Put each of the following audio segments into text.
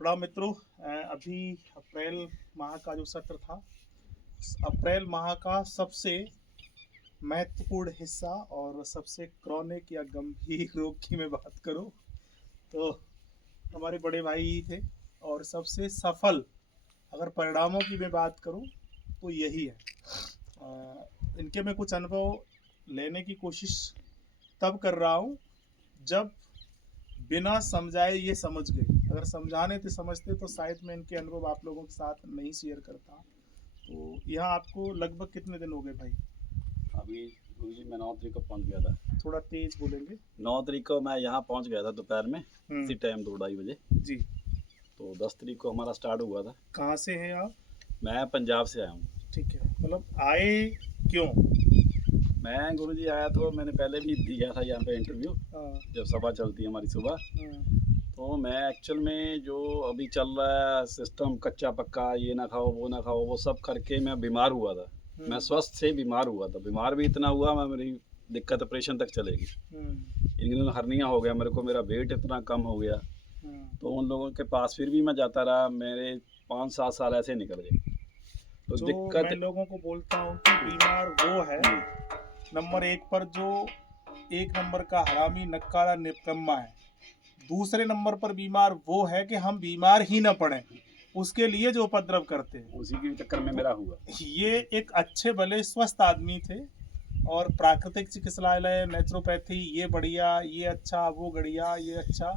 प्रणाम मित्रों। अभी अप्रैल माह का जो सत्र था, अप्रैल माह का सबसे महत्वपूर्ण हिस्सा और सबसे क्रॉनिक या गंभीर रोग की मैं बात करूं तो हमारे बड़े भाई ही थे। और सबसे सफल अगर परिणामों की मैं बात करूं तो यही है। इनके मैं कुछ अनुभव लेने की कोशिश तब कर रहा हूं जब बिना समझाए ये समझ गए। अगर समझाने थे समझते तो शायद मैं इनके अनुभव आप लोगों के साथ नहीं शेयर करता। तो यहाँ आपको लगभग कितने दिन हो गए भाई? अभी गुरुजी मैं 9 तारीख को पहुंच गया था। थोड़ा तेज बोलेंगे। 9 तारीख को मैं यहाँ पहुंच गया था दोपहर में, इसी हम्म। टाइम 2-2:30 बजे। जी। तो 10 तारीख को हमारा स्टार्ट हुआ था। कहाँ से हैं आप? मैं पंजाब से आया हूँ। ठीक है, मतलब आए क्यों? मैं गुरुजी आया तो मैंने पहले भी दिया था यहाँ पे इंटरव्यू, हाँ। जब सभा चलती है हमारी सुबह। हाँ। तो मैं एक्चुअल में जो अभी चल रहा है सिस्टम कच्चा पक्का, ये ना खाओ वो ना खाओ, वो सब करके मैं बीमार हुआ था। मैं स्वस्थ से बीमार हुआ था। बीमार भी इतना हुआ मैं मेरी दिक्कत ऑपरेशन तक चलेगी। इन दिनों हर्निया हो गया मेरे को, मेरा वेट इतना कम हो गया। तो उन लोगों के पास फिर भी मैं जाता रहा, मेरे 5-7 साल ऐसे निकल गए। तो जो दिक्कत मैं लोगों को बोलता हूँ कि बीमार वो है नंबर एक पर जो एक नंबर का हरामी नक्कारा निकम्मा है। दूसरे नंबर पर बीमार वो है कि हम बीमार ही ना पड़े, उसके लिए जो उपद्रव करते हैं। उसी के चक्कर में मेरा हुआ। ये एक अच्छे भले स्वस्थ आदमी थे और प्राकृतिक चिकित्सालय नेचुरोपैथी ये बढ़िया, ये अच्छा, वो बढ़िया, ये अच्छा,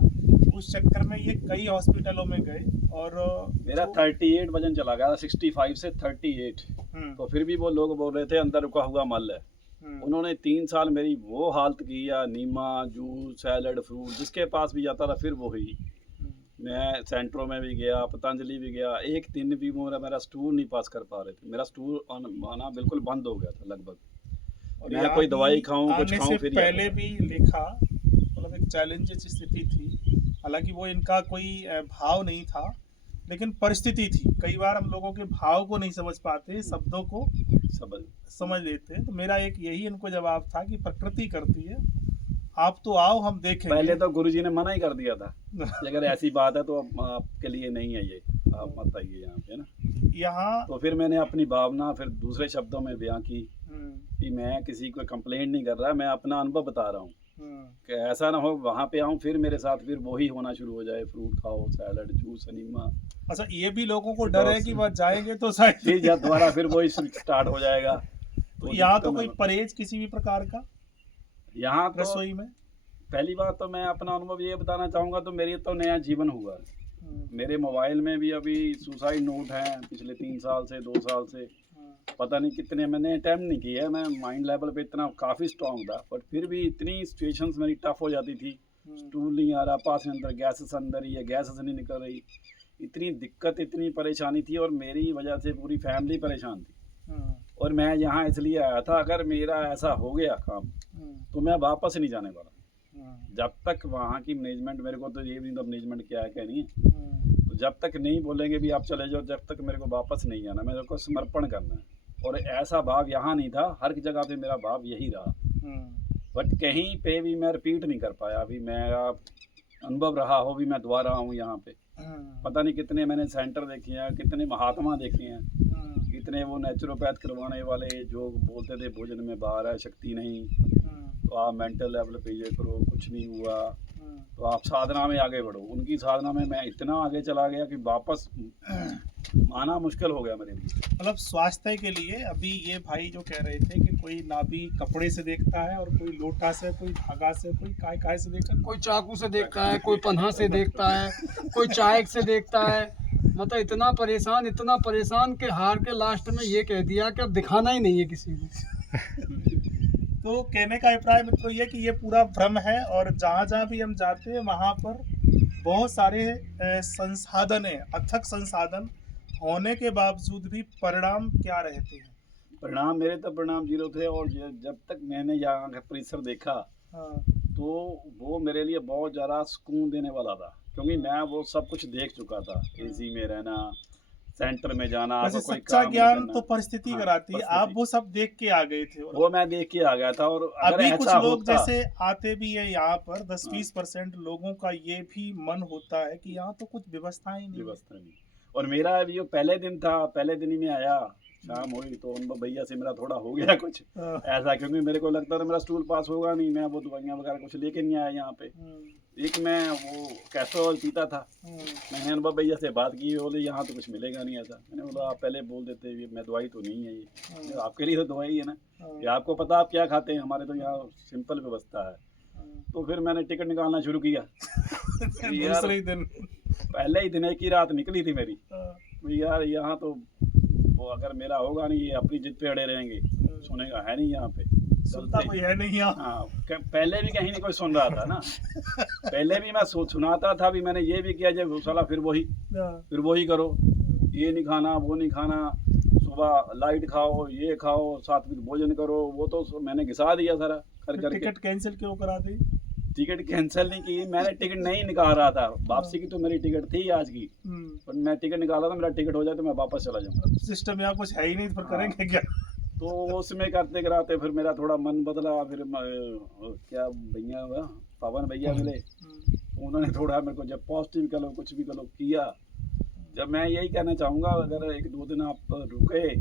उस चक्कर में ये कई हॉस्पिटलों में गए। और मेरा 38 वजन चला गया, 65 से 38। तो फिर भी वो लोग बोल रहे थे अंदर रुका हुआ मल है। उन्होंने 3 साल मेरी वो हालत की, या नीमा जूस सैलड फ्रूट जिसके पास भी जाता था फिर वही। मैं सेंट्रो में भी गया, पतंजलि भी गया, एक दिन भी मेरा स्टूल नहीं पास कर पा रहे थे। मेरा स्टूल आना बिल्कुल बंद हो गया था लगभग। और मैं कोई दवाई खाऊं कुछ आने खाऊं से फिर पहले भी लिखा, मतलब एक चैलेंजेस स्थिति थी। हालांकि वो इनका कोई भाव नहीं था, लेकिन परिस्थिति थी। कई बार हम लोगों के भाव को नहीं समझ पाते, शब्दों को समझ लेते हैं। तो मेरा एक यही इनको जवाब था कि प्रकृति करती है, आप तो आओ हम देखेंगे। पहले तो गुरुजी ने मना ही कर दिया था कि अगर ऐसी बात है तो आपके लिए नहीं है ये, आप मत आइए यहाँ पे ना। यहाँ तो फिर मैंने अपनी भावना फिर दूसरे शब्दों में बयां की कि मैं किसी को कंप्लेंट नहीं कर रहा, मैं अपना अनुभव बता रहा हूँ कि ऐसा ना हो वहाँ पे आऊँ फिर मेरे साथ फिर वही होना शुरू हो जाए, फ्रूट खाओ सैलड जूस नीमा। अच्छा, ये भी लोगों को डर है कि वह जाएंगे तो शायद फिर जब दोबारा फिर वही स्टार्ट हो जाएगा। तो यहाँ तो कोई परहेज किसी भी प्रकार का यहाँ तो रसोई में? पहली बात तो मैं अपना अनुभव ये बताना चाहूँगा, तो मेरी तो नया जीवन हुआ। मेरे मोबाइल में भी अभी सुसाइड नोट हैं पिछले 3 साल से 2 साल से, पता नहीं कितने मैंने अटैम्प्ट नहीं किया है। मैं माइंड लेवल पे इतना काफ़ी स्ट्रॉन्ग था, बट फिर भी इतनी सिचुएशंस मेरी टफ हो जाती थी। स्टूल नहीं आ रहा पास अंदर, गैसेस अंदर ही है, गैसेस नहीं निकल रही, इतनी दिक्कत इतनी परेशानी थी और मेरी वजह से पूरी फैमिली परेशान थी। और मैं यहाँ इसलिए आया था, अगर मेरा ऐसा हो गया काम तो मैं वापस नहीं जाने वाला जब तक वहाँ की मैनेजमेंट, मेरे को तो ये भी मैनेजमेंट क्या है कहनी है, तो जब तक नहीं बोलेंगे भी आप चले जाओ, जब तक मेरे को वापस नहीं जाना, मेरे को समर्पण करना है। और ऐसा भाव यहाँ नहीं था, हर जगह पे मेरा भाव यही रहा। बट कहीं पे भी मैं रिपीट नहीं कर पाया। अभी मेरा अनुभव रहा हो भी मैं दोबारा आऊँ यहाँ पे। पता नहीं कितने मैंने सेंटर देखे हैं, कितने महात्मा देखे हैं, कितने वो नेचुरोपैथ करवाने वाले जो बोलते थे भोजन में बाहर है, शक्ति नहीं, तो आप मेंटल लेवल पे ये करो, कुछ नहीं हुआ तो आप साधना में आगे बढ़ो। उनकी साधना में मैं इतना आगे चला गया कि वापस आना मुश्किल हो गया मेरे लिए। मतलब स्वास्थ्य के लिए अभी ये भाई जो कह रहे थे कि कोई नाभि कपड़े से देखता है और कोई लोटा से, कोई धागा से, कोई काय से देखता है, कोई चाकू से देखता है, कोई पन्हा से देखता है, कोई चाय से देखता है। मतलब इतना परेशान कि हार के लास्ट में ये कह दिया कि अब दिखाना ही नहीं है किसी को। तो कहने का अभिप्राय मित्रों ये कि ये पूरा भ्रम है, और जहाँ जहाँ भी हम जाते हैं वहाँ पर बहुत सारे संसाधन है, अथक संसाधन होने के बावजूद भी परिणाम क्या रहते हैं? परिणाम मेरे तो परिणाम जीरो थे। और जब तक मैंने यहाँ का परिसर देखा तो वो मेरे लिए बहुत ज़्यादा सुकून देने वाला था, क्योंकि मैं वो सब कुछ देख चुका था। एसी में रहना, सेंटर में जाना, वैसे आपको कोई सच्चा काम ज्ञान नहीं करना। तो परिस्थिति हाँ, कराती है, आप परिस्थिति। वो सब देख के आ गए थे। और वो मैं देख के आ गया था। और अगर अभी कुछ ऐसा लोग होता, जैसे आते भी है यहाँ पर, 10-20% हाँ। लोगों का ये भी मन होता है कि यहाँ तो कुछ व्यवस्था ही नहीं है। व्यवस्था नहीं। और मेरा अभी जो पहले दिन था, पहले दिन ही में आया, शाम हुई तो उन भैया से मेरा थोड़ा हो गया कुछ हाँ, ऐसा, क्योंकि मेरे को लगता था मेरा स्टूल पास होगा नहीं, मैं वो दवाइयाँ वगैरह कुछ लेके नहीं आया यहाँ पे। एक मैं वो कैस्ट्रोल पीता था, मैंने अनुभव भैया से बात की, बोले यहाँ तो कुछ मिलेगा नहीं ऐसा। मैंने बोला आप पहले बोल देते, ये मैं दवाई तो नहीं है, ये आपके लिए तो दवाई है ना, ये आपको पता आप क्या खाते हैं, हमारे तो यहाँ सिंपल व्यवस्था है। तो फिर मैंने टिकट निकालना शुरू किया। दूसरे ही दिन पहले ही दिन एक ही रात निकली थी मेरी, यार यहाँ तो वो अगर मेरा होगा नहीं, ये अपनी जिद पे अड़े रहेंगे, सुनेगा है नहीं यहाँ पे, सुनता कोई है नहीं यहाँ। हाँ, पहले भी कहीं नहीं कोई सुन रहा था ना। पहले भी मैं सुनाता था भी, मैंने ये भी किया, जब साला फिर वही करो, ये नहीं खाना, वो नहीं खाना, सुबह लाइट खाओ, ये खाओ, सात्विक भोजन करो, वो तो मैंने घिसा दिया सारा कर करके। टिकट कैंसिल क्यों करा दी? टिकट कैंसिल नहीं की, मैंने टिकट नहीं निकाल रहा था, वापसी की तो मेरी टिकट थी आज की, पर मैं टिकट निकाला था, मेरा टिकट हो जाए तो मैं वापस चला जाऊँ। सिस्टम यहाँ कुछ है ही नहीं, फिर करेंगे क्या? तो उसमें करते कराते फिर मेरा थोड़ा मन बदला। फिर क्या भैया हुआ, पवन भैया मिले, उन्होंने थोड़ा मेरे को जब पॉजिटिव करो, कुछ भी करो किया। जब मैं यही कहना चाहूँगा, अगर 1-2 दिन आप रुके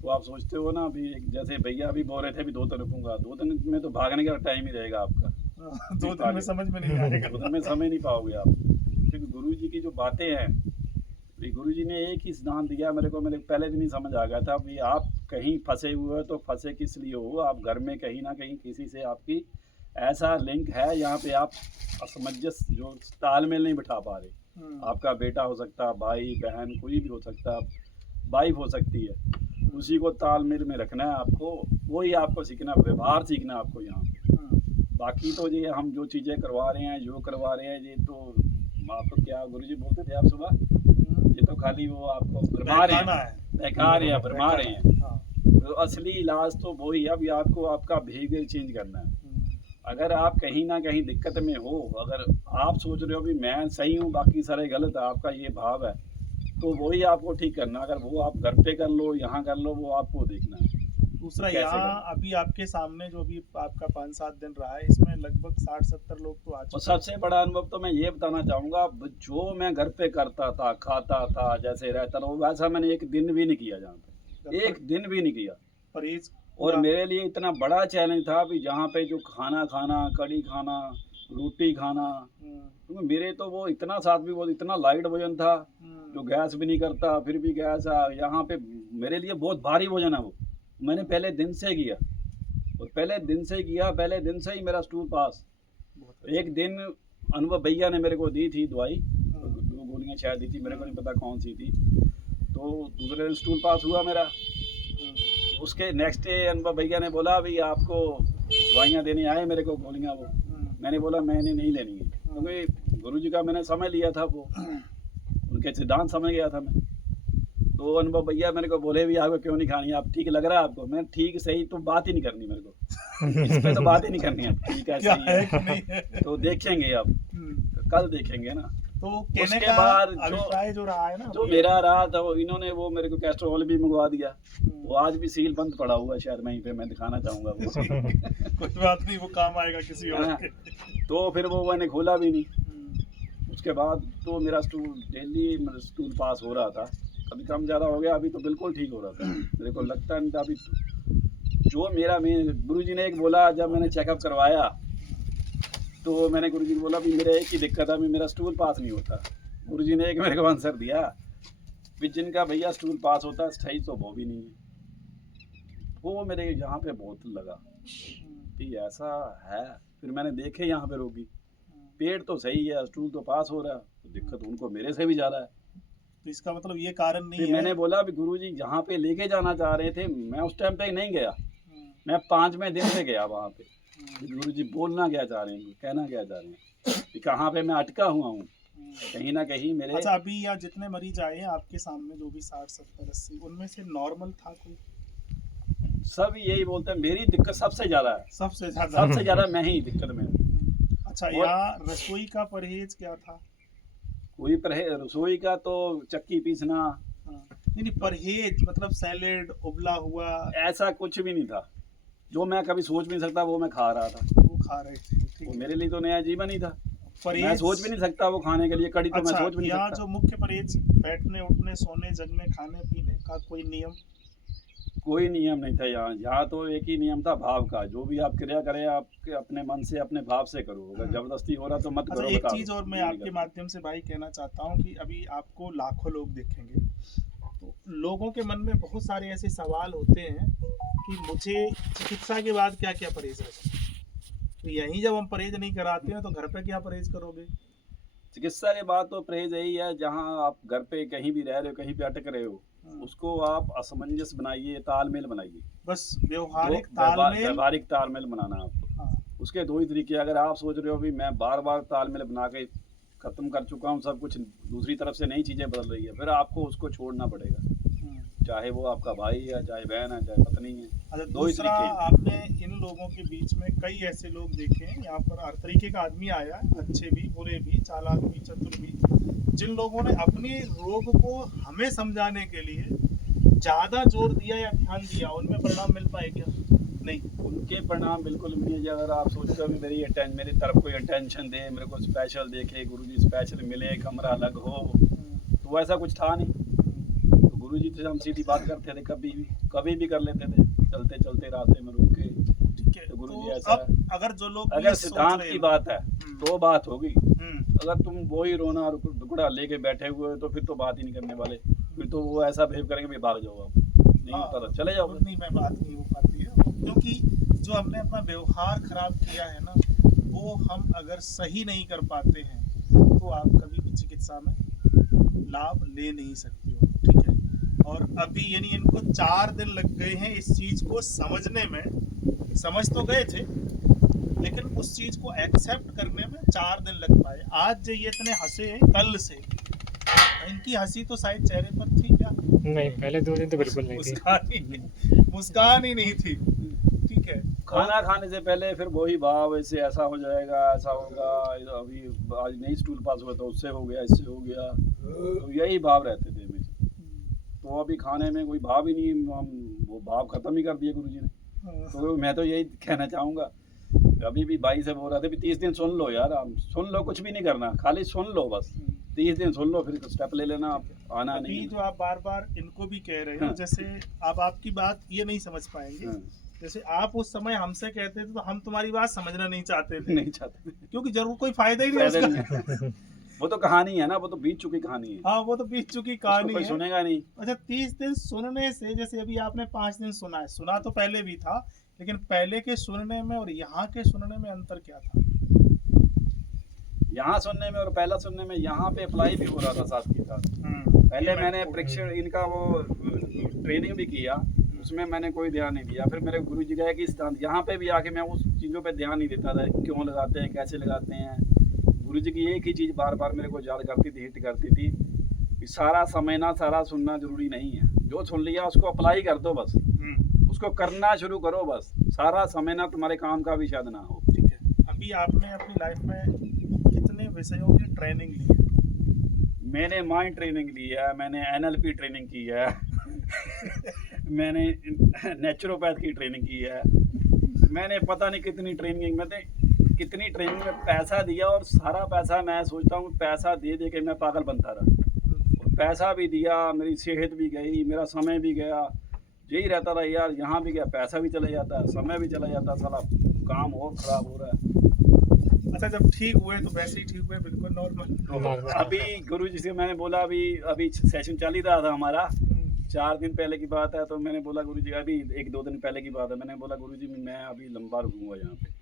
तो आप सोचते हो ना, अभी जैसे भैया अभी बोल रहे थे अभी 2 दिन रुकूंगा, 2 दिन में तो भागने का टाइम ही रहेगा आपका। 2 दिन में समझ में नहीं आएगा। 2 दिन में समझ नहीं पाओगे आप, क्योंकि गुरु जी की जो बातें हैं, गुरु जी ने एक ही सिद्धांत दिया मेरे को, मेरे पहले दिन ही समझ आ गया था भी आप कहीं फंसे हुए हो तो फंसे किस लिए हो, आप घर में कहीं ना कहीं किसी से आपकी ऐसा लिंक है, यहाँ पे आप असमंजस जो तालमेल नहीं बिठा पा रहे। आपका बेटा हो सकता है, भाई बहन कोई भी हो सकता है, वाइफ हो सकती है, उसी को तालमेल में रखना है आपको, वही आपको सीखना, व्यवहार सीखना है आपको यहाँ पे। बाकी तो ये हम जो चीज़ें करवा रहे हैं, जो करवा रहे हैं, ये तो आपको क्या गुरु जी बोलते थे आप सुबह, ये तो खाली वो आपको भरमा रहे हैं, बहका रहे हैं, भरमा रहे हैं। तो असली इलाज तो वही है, अभी आपको आपका बिहेवियर चेंज करना है। अगर आप कहीं ना कहीं दिक्कत में हो, अगर आप सोच रहे हो भी मैं सही हूँ बाकी सारे गलत है, आपका ये भाव है, तो वही आपको ठीक करना। अगर वो आप घर पे कर लो, यहाँ कर लो, वो आपको देखना है। दूसरा यहाँ अभी आपके सामने जो भी आपका 5-7 दिन रहा है, इसमें लगभग 60-70 लोग तो आ चुके और सबसे बड़ा अनुभव तो मैं ये बताना चाहूँगा, जो मैं घर पे करता था, खाता था, जैसे रहता था, वैसा मैंने एक दिन भी नहीं किया जहाँ पे, एक दिन भी नहीं किया परहेज। और मेरे लिए इतना बड़ा चैलेंज था भी जहाँ पे जो खाना खाना, कड़ी खाना, रोटी खाना, क्योंकि मेरे तो वो इतना साथ भी वो इतना लाइट भोजन था जो गैस भी नहीं करता, फिर भी गैस यहाँ पे मेरे लिए बहुत भारी भोजन है वो। मैंने पहले दिन से किया और पहले दिन से ही मेरा स्टूल पास। एक दिन अनुभव भैया ने मेरे को दी थी दवाई, 2 गोलियाँ शायद दी थी, मेरे को नहीं पता कौन सी थी, तो दूसरे दिन स्टूल पास हुआ मेरा। उसके नेक्स्ट डे अनुभव भैया ने बोला अभी आपको दवाइयाँ देने आए मेरे को गोलियाँ, वो मैंने बोला मैंने नहीं लेनी है, क्योंकि गुरुजी का मैंने समझ लिया था, वो उनके सिद्धांत समझ गया था मैं। तो अनुभव भैया मेरे को बोले भी आपको क्यों नहीं खानी, आप ठीक लग रहा है आपको? मैं ठीक सही तो बात ही नहीं करनी मेरे को, इस पे तो बात ही नहीं करनी है, ठीक है सही है तो देखेंगे अब, कल देखेंगे ना। तो कहने उसके का बाद अभिप्राय जो रहा है ना, जो मेरा रहा था, वो इन्होंने वो मेरे को कैस्ट्रोल भी मंगवा दिया, वो आज भी सील बंद पड़ा हुआ है शायद, वहीं पे मैं दिखाना चाहूँगा वो कोई बात नहीं, वो काम आएगा किसी और के। तो फिर वो मैंने खोला भी नहीं। उसके बाद तो मेरा स्टूल डेली स्टूल पास हो रहा था, कभी कम ज़्यादा हो गया, अभी तो बिल्कुल ठीक हो रहा था, मेरे को लगता नहीं था। अभी जो मेरा गुरुजी ने एक बोला, जब मैंने चेकअप करवाया तो मैंने गुरुजी को बोला भी मेरा एक ही दिक्कत है, भी मेरा स्टूल पास नहीं होता। गुरुजी ने एक मेरे को आंसर दिया भी जिनका भैया स्टूल पास होता है सही तो वो भी नहीं है। वो मेरे यहाँ पे बहुत लगा कि ऐसा है। फिर मैंने देखे यहाँ पे रोगी, पेट तो सही है, स्टूल तो पास हो रहा है, तो दिक्कत उनको मेरे से भी ज़्यादा है। तो इसका मतलब ये कारण नहीं है। मैंने बोला भी गुरुजी जहाँ पे लेके जाना चाह रहे थे, मैं उस टाइम पे नहीं गया, मैं 5वें दिन पे गया वहाँ पे। गुरुजी बोलना क्या चाह रहे हैं, कहना क्या चाह रहे हैं कि कहाँ पे मैं अटका हुआ हूँ, कहीं ना कहीं मेरे। अच्छा, अभी यहाँ जितने मरीज आए हैं आपके सामने, जो भी 60, 70, 80, उनमें से नॉर्मल था कोई? सब यही बोलते हैं मेरी दिक्कत सबसे ज़्यादा है, सबसे ज़्यादा मैं ही दिक्कत में हूँ। अच्छा, यहाँ रसोई का परहेज क्या था? कोई परहेज रसोई का तो चक्की पीसना, नहीं नहीं, परहेज मतलब सैलेड, उबला हुआ ऐसा कुछ भी नहीं था। जो मैं कभी सोच भी नहीं सकता वो मैं खा रहा था। वो खा रहे थे, ठीक वो है। मेरे लिए तो नया जीवन ही था। मैं परहेज सोच भी नहीं सकता वो खाने के लिए, कड़ी तो मैं अच्छा, सोच भी नहीं यहाँ सकता। जो मुख्य परहेज बैठने उठने सोने जगने खाने पीने का कोई नियम? कोई नियम नहीं था यहाँ। यहाँ तो एक ही नियम था भाव का। जो भी आप क्रिया करें आपके अपने मन से अपने भाव से करो। अगर जबरदस्ती हो रहा तो मत अच्छा, करो। एक बता चीज दो, और मैं नहीं आपके करना। माध्यम से भाई कहना चाहता हूँ कि अभी आपको लाखों लोग देखेंगे, तो लोगों के मन में बहुत सारे ऐसे सवाल होते हैं कि मुझे चिकित्सा के बाद क्या क्या परहेज रखें। तो यहीं जब हम परहेज नहीं कराते हैं तो घर पे क्या परहेज करोगे? चिकित्सा के बाद तो परहेज यही है, जहाँ आप घर पे कहीं भी रह रहे हो, कहीं भी अटक रहे हो, उसको आप असमंजस बनाइए, तालमेल बनाइए। बस व्यवहारिक व्यावहारिक तालमेल बनाना है आपको। हाँ, उसके दो ही तरीके। अगर आप सोच रहे हो भी मैं बार बार तालमेल बना के खत्म कर चुका हूँ सब कुछ, दूसरी तरफ से नई चीजें बदल रही है, फिर आपको उसको छोड़ना पड़ेगा। चाहे वो आपका भाई है, चाहे बहन है, चाहे पत्नी है। अच्छा, दो ही दूसरा तरीके हैं। आपने इन लोगों के बीच में कई ऐसे लोग देखे हैं, यहाँ पर हर तरीके का आदमी आया है, अच्छे भी बुरे भी, चालाक भी चतुर भी, जिन लोगों ने अपने रोग को हमें समझाने के लिए ज्यादा जोर दिया या ध्यान दिया, उनमें परिणाम मिल पाए क्या? नहीं। उनके परिणाम बिल्कुल भी नहीं है। अगर आप सोचते हो कि मेरी तरफ कोई अटेंशन दे, मेरे को स्पेशल देखे, गुरुजी स्पेशल मिले, कमरा अलग हो, तो वैसा कुछ था नहीं। तो गुरुजी से हम सीधी बात करते थे, कभी भी कर लेते थे, चलते चलते रास्ते में रुक के। ठीक है, तो गुरुजी तो ऐसा अब अगर जो लोग अगर ये सोच सिद्धांत रहे की हैं- बात है तो बात होगी। हम्म, अगर तुम वही रोना दुकड़ा लेके बैठे हुए हो तो फिर तो बात ही नहीं करने वाले। फिर तो वो ऐसा बिहेव करेंगे भी भाग जाओ, आप नहीं हाँ, होता तो चले जाओ। नहीं, मैं बात नहीं हो पाती है, क्योंकि जो हमने अपना व्यवहार खराब किया है ना, वो हम अगर सही नहीं कर पाते हैं तो आप कभी भी चिकित्सा में लाभ ले नहीं सकते हो, ठीक है। और अभी यानी इनको 4 दिन लग गए हैं इस चीज को समझने में। समझ तो गए थे, लेकिन उस चीज को एक्सेप्ट करने में 4 दिन लग पाए। आज जो ये इतने हंसे हैं कल से, इनकी हंसी तो शायद चेहरे पर थी क्या? नहीं, पहले 2 दिन तो बिल्कुल नहीं थी। मुस्कान ही नहीं थी, ठीक है। खाना खाने से पहले फिर वही भाव, ऐसे ऐसा हो जाएगा, ऐसा होगा, अभी आज नई स्टूल पास हुआ तो उससे हो गया, इससे हो गया, तो यही भाव रहते थे हमेशा। तो अभी खाने में कोई भाव ही नहीं, हम वो भाव खत्म ही कर दिए गुरुजी ने। तो मैं तो यही कहना चाहूँगा, अभी भी भाई से बोल रहे थे भी 30 दिन सुन लो यार, हम सुन लो, कुछ भी नहीं करना, खाली सुन लो बस। 30 दिन सुन लो, फिर स्टेप ले लेना, आप आना अभी नहीं। जो आप बार बार इनको भी कह रहे हो, हाँ। जैसे अब आपकी बात ये नहीं समझ पाएंगे। हाँ, जैसे आप उस समय हमसे कहते थे तो हम तुम्हारी बात समझना नहीं चाहते थे, नहीं चाहते, क्योंकि जरूर कोई फायदा ही नहीं फायदा उसका। नहीं है। वो तो कहानी है ना, वो तो बीत चुकी कहानी है, हाँ, वो तो बीत चुकी उसको कहानी कोई है। सुनेगा नहीं। अच्छा, 30 दिन सुनने से, जैसे अभी आपने 5 दिन सुना है, सुना तो पहले भी था, लेकिन पहले के सुनने में और यहाँ के सुनने में अंतर क्या था? यहाँ सुनने में और पहला सुनने में, यहाँ पे अप्लाई भी हो रहा था साथ के साथ। पहले मैंने प्रशिक्षण इनका वो ट्रेनिंग भी किया, उसमें मैंने कोई ध्यान नहीं दिया। फिर मेरे गुरु जी गए कि सिद्धांत, यहाँ पे भी आके मैं उस चीज़ों पे ध्यान नहीं देता था, क्यों लगाते हैं, कैसे लगाते हैं। गुरु जी की एक ही चीज़ बार बार मेरे को याद करती थी, हिट करती थी कि सारा समझना, सारा सुनना जरूरी नहीं है। जो सुन लिया उसको अप्लाई कर दो बस, उसको करना शुरू करो बस। सारा समझना तुम्हारे काम का भी शायद ना हो। ठीक है, अभी आपने अपनी लाइफ में कितने विषयों की ट्रेनिंग ली है? मैंने माइंड ट्रेनिंग ली है, मैंने NLP ट्रेनिंग की है, मैंने नेचुरोपैथ की ट्रेनिंग की है, मैंने पता नहीं कितनी ट्रेनिंग में पैसा दिया, और सारा पैसा मैं सोचता हूँ पैसा दे दे के मैं पागल बनता रहा। पैसा भी दिया, मेरी सेहत भी गई, मेरा समय भी गया, यही रहता था यार, यहाँ भी गया, पैसा भी चला जाता है, समय भी चला जाता है, साला काम और खराब हो रहा है। अच्छा, जब ठीक हुए तो वैसे ही ठीक हुए, बिल्कुल नॉर्मल। अभी गुरु जी से मैंने बोला, अभी सेशन चल ही रहा था हमारा, 4 दिन पहले की बात है। तो मैंने बोला गुरु जी, अभी 1-2 दिन पहले की बात है, मैंने बोला गुरु जी मैं अभी लंबा रुकूंगा यहाँ पे।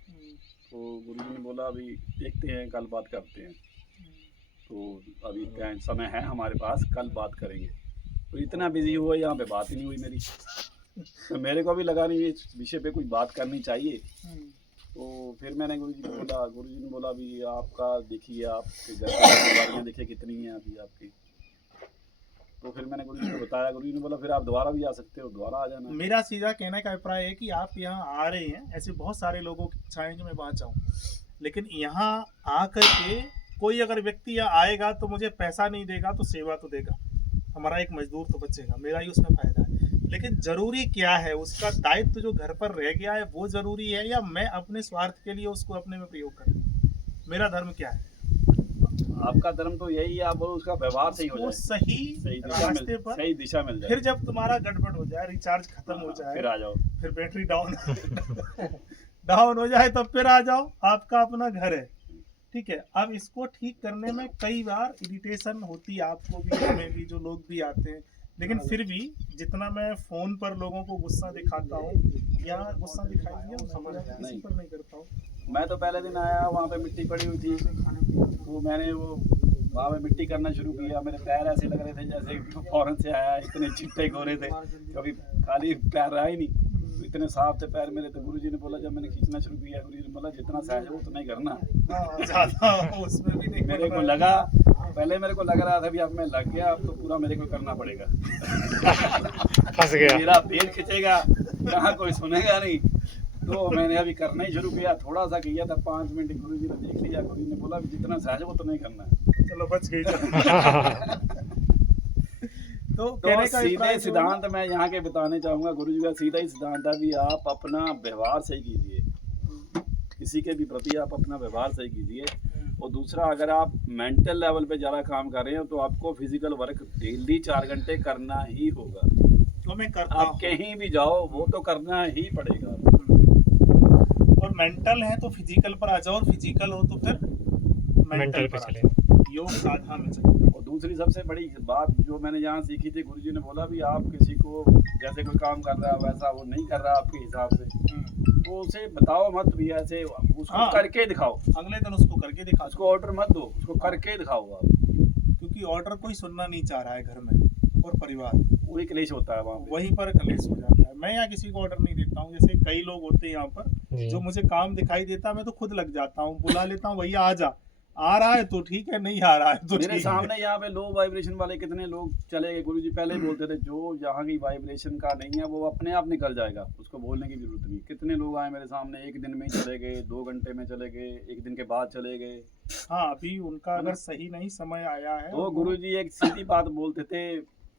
तो गुरु जी ने बोला अभी देखते हैं, कल बात करते हैं। तो अभी समय है हमारे पास, कल बात करेंगे। तो इतना बिजी हुआ, यहाँ पे बात ही नहीं हुई मेरी। तो मेरे को भी लगा नहीं इस विषय पे कुछ बात करनी चाहिए। तो फिर मैंने गुरु जी ने बोला अभी आपका देखिए, आपके घर की बीमारियाँ देखिए कितनी हैं अभी आपकी। तो फिर मैंने गुरु जी को बताया, गुरु जी ने बोला फिर आप दोबारा भी आ सकते हो, दोबारा आ जाना। मेरा सीधा कहने का अभिप्राय है कि आप यहाँ आ रहे हैं, ऐसे बहुत सारे लोगों की इच्छा है कि मैं वहाँ जाऊँ, लेकिन यहाँ आकर के कोई अगर व्यक्ति यहाँ आएगा तो मुझे पैसा नहीं देगा तो सेवा तो देगा। हमारा एक मजदूर तो बचेगा, मेरा ही उसमें फायदा है। लेकिन जरूरी क्या है, उसका दायित्व जो घर पर रह गया है वो जरूरी है, या मैं अपने स्वार्थ के लिए उसको अपने में प्रयोग करूँ? मेरा धर्म क्या है? आपका धर्म तो यही है, आप उसका व्यवहार सही हो वो जाए, सही रास्ते पर, सही दिशा मिल जाए। फिर जब तुम्हारा गड़बड़ हो जाए, रिचार्ज खत्म हो जाए, फिर आ जाओ। फिर बैटरी डाउन डाउन हो जाए तब फिर आ जाओ, आपका अपना घर है। ठीक है, अब इसको ठीक करने में कई बार इरिटेशन होती है आपको भी, हमें भी, जो लोग भी आते हैं। लेकिन फिर भी जितना मैं फोन पर लोगों को गुस्सा दिखाता हूँ या गुस्सा दिखाई दिया किसी पर नहीं करता हूँ। मैं तो पहले दिन आया, वहाँ पे मिट्टी पड़ी हुई थी, तो मैंने वो वहाँ पे मिट्टी करना शुरू किया। मेरे पैर ऐसे लग रहे थे जैसे फौरन से आया, इतने चिट्टे गोरे थे, कभी खाली पैर रहा ही नहीं, तो इतने साफ थे पैर मेरे। तो गुरुजी ने बोला, जब मैंने खींचना शुरू किया, गुरुजी ने बोला जितना सहज है उतना ही करना। ज़्यादा उसमें भी नहीं। मेरे को लगा, पहले मेरे को लग रहा था भी अब मैं लग गया, अब तो पूरा मेरे को करना पड़ेगा। फंस गया। मेरा पेट खिंचेगा, कहाँ कोई सुनेगा नहीं। तो मैंने अभी करना ही शुरू किया, थोड़ा सा किया था, 5 मिनट गुरुजी ने देख लिया। गुरुजी ने बोला जितना सहज है वो तो नहीं करना है। चलो बच गई। तो सीधे सिद्धांत मैं यहाँ के बताने चाहूँगा, गुरुजी का सीधा ही सिद्धांत है भी आप अपना व्यवहार सही कीजिए, किसी के भी प्रति आप अपना व्यवहार सही कीजिए। और दूसरा, अगर आप मेंटल लेवल पे ज़्यादा काम कर रहे हो तो आपको फिजिकल वर्क डेली 4 घंटे करना ही होगा। तो मैं करता आप कहीं भी जाओ वो तो करना ही पड़ेगा। और मेंटल है तो फिजिकल पर आ जाओ, और फिजिकल हो तो फिर मेंटल पे पर आ चले। जाओ, योग साधना में चले। और दूसरी सबसे बड़ी बात जो मैंने यहाँ सीखी थी, गुरुजी ने बोला भी आप किसी को जैसे कोई काम कर रहा है वैसा वो नहीं कर रहा आपके हिसाब से, तो उसे बताओ मत भी, ऐसे उसको करके दिखाओ। अगले दिन उसको करके दिखा, उसको ऑर्डर मत दो, उसको करके दिखाओ आप। क्योंकि ऑर्डर कोई सुनना नहीं चाह रहा है घर में और परिवार, वही क्लेश होता है वहाँ पे। वहीं पर कलेश हो जाता है। मैं यहाँ किसी को ऑर्डर नहीं देता हूँ, जैसे कई लोग होते हैं यहाँ पर जो मुझे काम दिखाई देता है, मैं तो खुद लग जाता हूँ, बुला लेता हूँ, भैया आ जा, आ रहा है तो ठीक है, नहीं आ रहा है तो मेरे ठीक सामने है। यहाँ पे लो वाइब्रेशन वाले कितने लोग चले गए। गुरुजी पहले ही बोलते थे जो यहाँ की वाइब्रेशन का नहीं है वो अपने आप निकल जाएगा, उसको बोलने की जरूरत नहीं। कितने लोग आए मेरे सामने, 1 दिन में ही चले गए, 2 घंटे में चले गए, 1 दिन के बाद चले गए। हाँ, अभी उनका अगर सही नहीं समय आया है तो गुरुजी एक सीधी बात बोलते थे,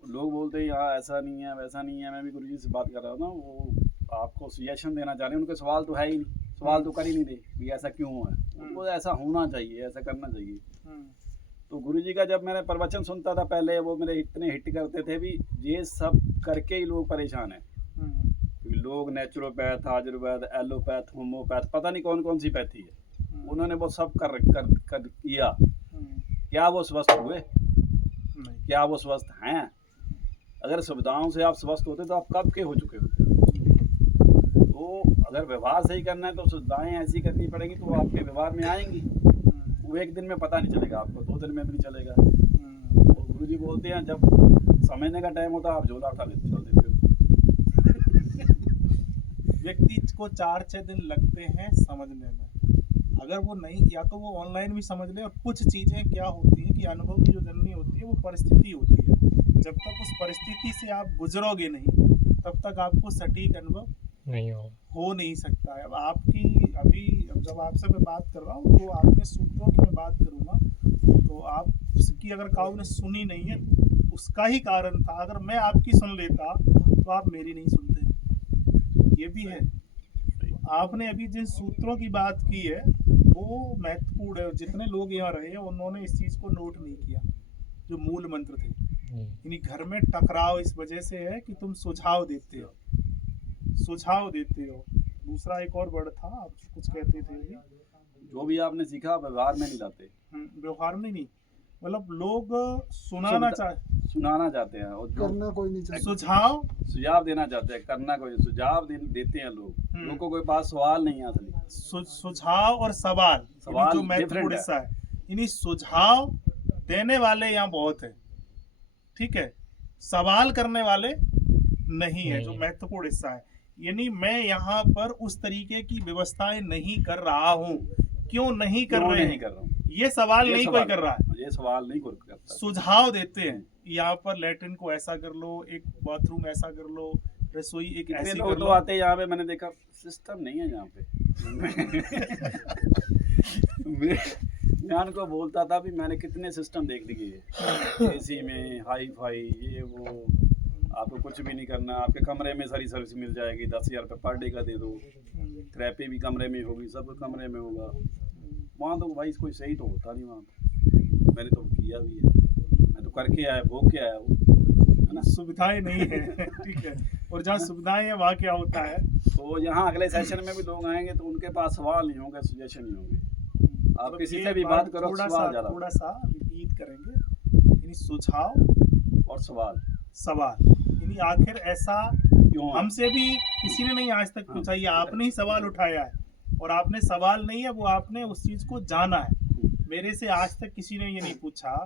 लोग बोलते हैं यहाँ ऐसा नहीं है वैसा नहीं है। मैं भी गुरुजी से बात कर रहा था, वो आपको सजेशन देना चाह रहे हैं, उनके सवाल तो है ही नहीं, सवाल तो कर ही नहीं दे कि ऐसा क्यों है, उनको ऐसा होना चाहिए, ऐसा करना चाहिए। तो गुरुजी का जब मैंने प्रवचन सुनता था पहले, वो मेरे इतने हिट करते थे भी, ये सब करके ही लोग परेशान हैं। लोग नेचुरोपैथ, आयुर्वेद, एलोपैथ, होम्योपैथ, पता नहीं कौन कौन सी पैथी है, उन्होंने वो सब कर किया। क्या वो स्वस्थ हुए? क्या वो स्वस्थ हैं? अगर सुविधाओं से आप स्वस्थ होते तो आप कब के हो चुके होते। तो अगर व्यवहार सही करना है तो सुविधाएं ऐसी करनी पड़ेगी तो आपके व्यवहार में आएंगी। वो 1 दिन में पता नहीं चलेगा आपको, 2 दिन में भी नहीं चलेगा। और गुरुजी बोलते हैं जब समझने का टाइम होता है आप झोला उठा लेते चल देते हो। व्यक्ति को 4-6 दिन लगते हैं समझने में, अगर वो नहीं, या तो वो ऑनलाइन भी समझ ले। और कुछ चीज़ें क्या होती हैं कि अनुभव की जो जननी होती है वो परिस्थिति होती है, जब तक उस परिस्थिति से आप गुजरोगे नहीं तब तक आपको सटीक अनुभव नहीं हो नहीं सकता है। अब आपकी अभी जब आपसे मैं बात कर रहा हूँ तो आपने सूत्रों की मैं बात करूँगा, तो आप उसकी अगर काऊ ने सुनी नहीं है उसका ही कारण था। अगर मैं आपकी सुन लेता तो आप मेरी नहीं सुनते, ये भी है। आपने अभी जिन सूत्रों की बात की है वो महत्वपूर्ण है। जितने लोग यहाँ रहे हैं उन्होंने इस चीज़ को नोट नहीं किया, जो मूल मंत्र थे। यानी घर में टकराव इस वजह से है कि तुम सुझाव देते हो, सुझाव देते हो। दूसरा एक और वर्ड था, आप कुछ कहते थे अभी। जो भी आपने सीखा व्यवहार में नहीं लाते। व्यवहार में नहीं, मतलब लोग सुनाना चाहते हैं और करना कोई नहीं चाहता। सुझाव देना चाहते हैं, करना कोई, सुझाव देते हैं लोग। लोगों को कोई पास सवाल नहीं है असली। सुझाव और सवाल जो महत्वपूर्ण हिस्सा है, यानी सुझाव देने वाले यहाँ बहुत है, ठीक है, सवाल करने वाले नहीं है, जो महत्वपूर्ण हिस्सा है। यानी मैं यहाँ पर उस तरीके की व्यवस्थाएं नहीं कर रहा हूँ। क्यों नहीं कर रहे हैं? ये सवाल नहीं कोई कर रहा है, ये सवाल नहीं कोई करता। सुझाव देते हैं, यहाँ पर लैट्रिन को ऐसा कर लो, एक बाथरूम ऐसा कर लो, रसोई एक ऐसी कर लो। तो आते यहाँ पे, मैंने देखा सिस्टम नहीं है यहाँ पे। मैं उनको बोलता था भी मैंने कितने सिस्टम देख लिए एसी में, हाई फाई, ये वो, आपको कुछ भी नहीं करना, आपके कमरे में सारी सर्विस मिल जाएगी, 10,000 रुपये पर डे का दे दो, थेरेपी भी कमरे में होगी, सब कमरे में होगा। वहाँ तो भाई कोई सही तो होता नहीं वहाँ पे। मैंने तो किया भी है, मैं तो करके आया, भोग के आया वो, है ना। सुविधाएं नहीं है, ठीक है। और जहाँ सुविधाएं हैं वहाँ क्या होता है? तो यहाँ अगले सेशन में भी लोग आएंगे तो उनके पास सवाल नहीं होंगे, सजेशन नहीं होंगे। आप किसी से भी बात करो, सवाल ज़्यादा, थोड़ा सा रिपीट करेंगे, यानी सुझाव और सवाल, सवाल, यानी आखिर ऐसा क्यों है? हमसे भी किसी ने नहीं आज तक पूछा, ये आपने ही सवाल उठाया है। और आपने सवाल नहीं है, वो आपने उस चीज को जाना है। मेरे से आज तक किसी ने ये नहीं पूछा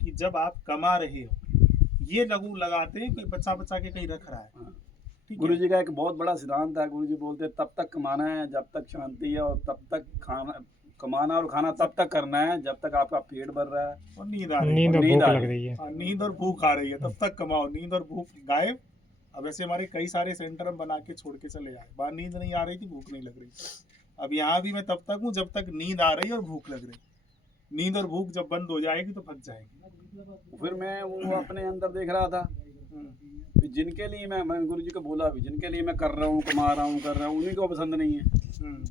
कि जब आप कमा रहे हो, ये लघु लगाते हैं कि बचा बचा के कहीं रख रहा है, ठीक है? गुरु जी का एक बहुत बड़ा सिद्धांत है, गुरु जी बोलते हैं तब तक कमाना है जब तक शांति है, और तब तक खाना, कमाना और खाना तब तक करना है जब तक आपका पेट भर रहा है और नींद आ रही है। नींद और नींद भूख आ लग रही रही है। हाँ, नींद और भूख आ रही है, तब तक कमाओ। नींद और भूख गायब। अब ऐसे हमारे कई सारे सेंटर हम बना के छोड़ के चले जाए, बाहर नींद नहीं आ रही थी, भूख नहीं लग रही। अब यहाँ भी मैं तब तक हूँ जब तक नींद आ रही और भूख लग रही। नींद और भूख जब बंद हो जाएगी तो फंस जाएगी। फिर मैं वो अपने अंदर देख रहा था कि जिनके लिए मैं गुरु जी को बोला भी, जिनके लिए मैं कर रहा हूँ, कमा रहा हूँ, कर रहा हूँ, उन्हीं को पसंद नहीं है।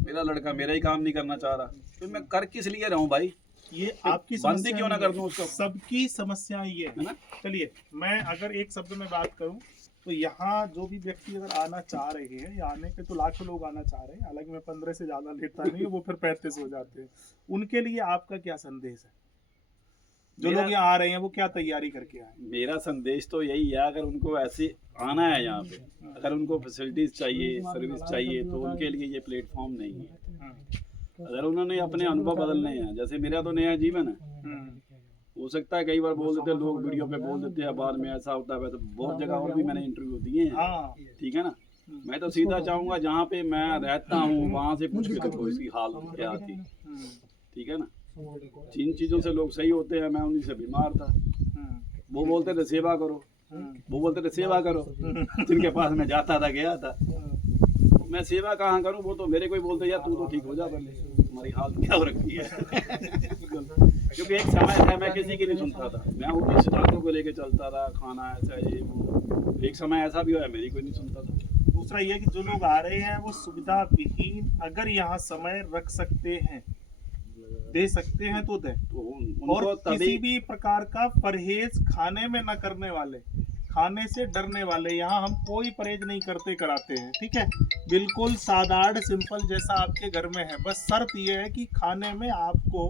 मेरा लड़का मेरा ही काम नहीं करना चाह रहा, तो मैं कर किस लिए रहा हूँ भाई? ये आपकी बंद ही समस्या क्यों ना नहीं कर दूं है, उसको? सबकी समस्या ये है है। ना? चलिए, मैं अगर एक शब्द में बात करूं तो यहाँ जो भी व्यक्ति अगर आना चाह रहे हैं, या आने के तो लाखों लोग आना चाह रहे हैं, हालांकि मैं 15 से ज्यादा लेता नहीं, वो फिर 35 हो जाते हैं। उनके लिए आपका क्या संदेश है? जो मेरा- लोग यहाँ आ रहे हैं वो क्या तैयारी करके आए? मेरा संदेश तो यही है, अगर उनको ऐसे आना है यहाँ पे, अगर उनको फैसिलिटीज चाहिए, सर्विस चाहिए, तो उनके लिए ये प्लेटफॉर्म नहीं है। अगर उन्होंने अपने अनुभव बदलने हैं, जैसे मेरा तो नया जीवन है, हो सकता है कई बार बोल देते हैं लोग, वीडियो पे बोल देते हैं, बाद में ऐसा होता है वैसा, बहुत जगह और भी मैंने इंटरव्यू दिए हैं, हाँ, ठीक है ना। मैं तो सीधा चाहूँगा जहाँ पे मैं रहता हूँ वहाँ से पूछ के देखो इसकी हालत क्या थी, ठीक है ना। जिन चीज़ों से लोग सही होते हैं, मैं उन्हीं से बीमार था। वो बोलते थे सेवा करो, वो बोलते थे सेवा करो, जिनके पास मैं जाता था, गया था, मैं सेवा कहाँ करूँ? वो तो मेरे को ही बोलते यार तू तो ठीक हो जा पहले, तुम्हारी हालत क्या हो रखी है। क्योंकि एक समय था मैं किसी की नहीं सुनता था, मैं उन्हीं सिद्धांतों को लेके चलता था, खाना ऐसा ये वो। एक समय ऐसा भी हुआ मेरी कोई नहीं सुनता था। दूसरा ये कि जो लोग आ रहे हैं वो सुविधा विहीन अगर यहाँ समय रख सकते हैं, दे सकते हैं तो दें। तो और उनको किसी तभी भी प्रकार का परहेज खाने में न करने वाले, खाने से डरने वाले, यहाँ हम कोई परहेज नहीं करते कराते हैं, ठीक है। बिल्कुल साधारण सिंपल जैसा आपके घर में है, बस शर्त ये है कि खाने में आपको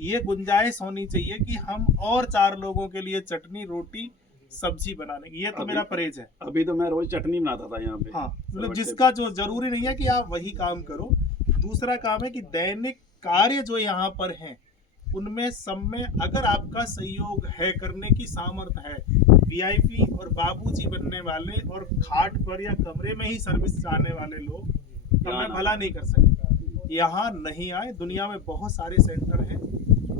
ये गुंजाइश होनी चाहिए कि हम और 4 लोगों के लिए चटनी, रोटी, सब्जी बनाने की, ये तो मेरा परहेज है। अभी तो मैं रोज चटनी बनाता था यहाँ पे। हाँ, मतलब जिसका जो जरूरी नहीं है कि आप वही काम करो। दूसरा काम है कि दैनिक कार्य जो यहाँ पर हैं उनमें सब में अगर आपका सहयोग है, करने की सामर्थ्य है, वीआईपी और बाबूजी बनने वाले और खाट पर या कमरे में ही सर्विस चाहने वाले लोग हमें भला नहीं कर सकते। यहाँ नहीं आए, दुनिया में बहुत सारे सेंटर हैं,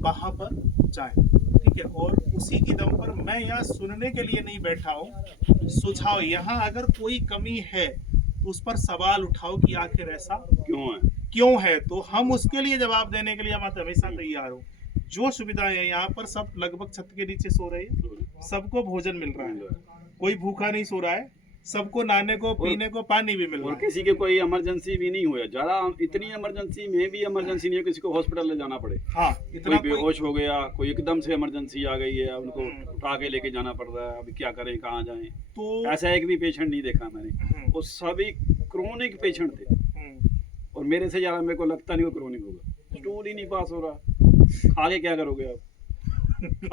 वहाँ पर जाएं, ठीक है। और उसी की दम पर मैं यहाँ सुनने के लिए नहीं बैठा हूँ, सुझाव, यहाँ अगर कोई कमी है तो उस पर सवाल उठाओ कि आखिर ऐसा क्यों है, तो हम उसके लिए जवाब देने के लिए हम हमेशा तैयार हो। जो सुविधाएं है यहाँ पर, सब लगभग छत के नीचे सो रहे हैं, सबको भोजन मिल रहा है, कोई भूखा नहीं सो रहा है, सबको नहाने को, पीने को पानी भी मिल रहा और है। किसी के कोई इमरजेंसी भी नहीं हुआ, ज्यादा इतनी इमरजेंसी में भी इमरजेंसी नहीं है किसी को हॉस्पिटल ले जाना पड़े। हाँ, कोई इतना बेहोश हो गया, कोई एकदम से इमरजेंसी आ गई है, उनको उठा के लेके जाना पड़ रहा है, अभी क्या करें, कहाँ जाएं। तो ऐसा एक भी पेशेंट नहीं देखा मैंने, वो सभी क्रोनिक पेशेंट थे, और मेरे से ज्यादा मेरे को लगता नहीं वो क्रोनिक होगा। स्टूल ही नहीं पास हो रहा, आगे क्या करोगे आप?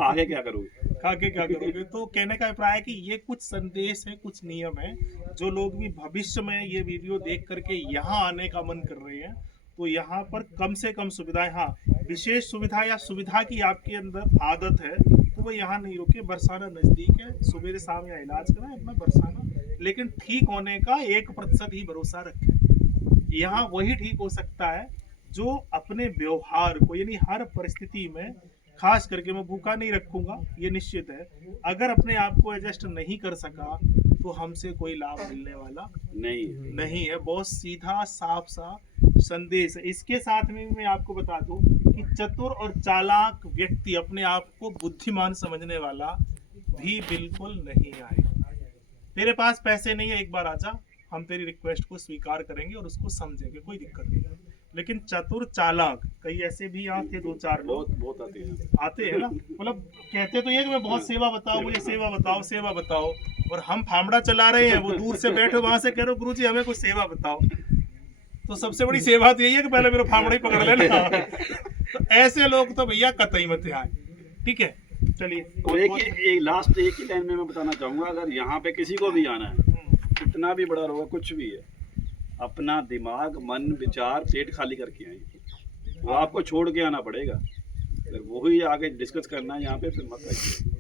आगे क्या करोगे? खाके क्या करोगे? तो कहने का अभिप्राय है कि ये कुछ संदेश है, कुछ नियम है। जो लोग भी भविष्य में ये वीडियो देख करके यहाँ आने का मन कर रहे हैं, तो यहाँ पर कम से कम सुविधाएं, हाँ विशेष सुविधा या सुविधा की आपके अंदर आदत है तो वो यहाँ नहीं रुके। बरसाना नजदीक है, सुबह शाम यहाँ इलाज कराएं अपना बरसाना, लेकिन ठीक होने का 1% ही भरोसा रखें। यहाँ वही ठीक हो सकता है जो अपने व्यवहार को, यानी हर परिस्थिति में, खास करके मैं भूखा नहीं रखूंगा ये निश्चित है, अगर अपने आप को एडजस्ट नहीं कर सका तो हमसे कोई लाभ मिलने वाला नहीं है। बहुत सीधा साफ सा संदेश है। इसके साथ में मैं आपको बता दूं कि चतुर और चालाक व्यक्ति अपने आप को बुद्धिमान समझने वाला भी बिल्कुल नहीं आए। तेरे पास पैसे नहीं है, एक बार आजा, हम तेरी रिक्वेस्ट को स्वीकार करेंगे और उसको समझेंगे, कोई दिक्कत नहीं है। लेकिन चतुर चालाक कई ऐसे भी यहाँ थे, 2-4 लोग बहुत आते हैं। आते हैं ना, मतलब कहते तो ये कि मैं बहुत सेवा बताओ, मुझे सेवा बताओ, सेवा बताओ, और हम फामड़ा चला रहे हैं, वो दूर से बैठे वहां से कह रहे हो गुरुजी हमें कुछ सेवा बताओ। तो सबसे बड़ी सेवा तो यही है कि पहले मेरा फामड़ा ही पकड़ लेना। तो ऐसे लोग तो भैया कतई मत आए, ठीक है। चलिए, और एक लास्ट एक ही लाइन में मैं बताना चाहूँगा, अगर यहाँ पे किसी को भी आना है, कितना भी बड़ा रोग कुछ भी है, अपना दिमाग, मन, विचार, पेट खाली करके आए। वो आपको छोड़ के आना पड़ेगा। अगर वही आगे डिस्कस करना है यहाँ पे, फिर मत आइए।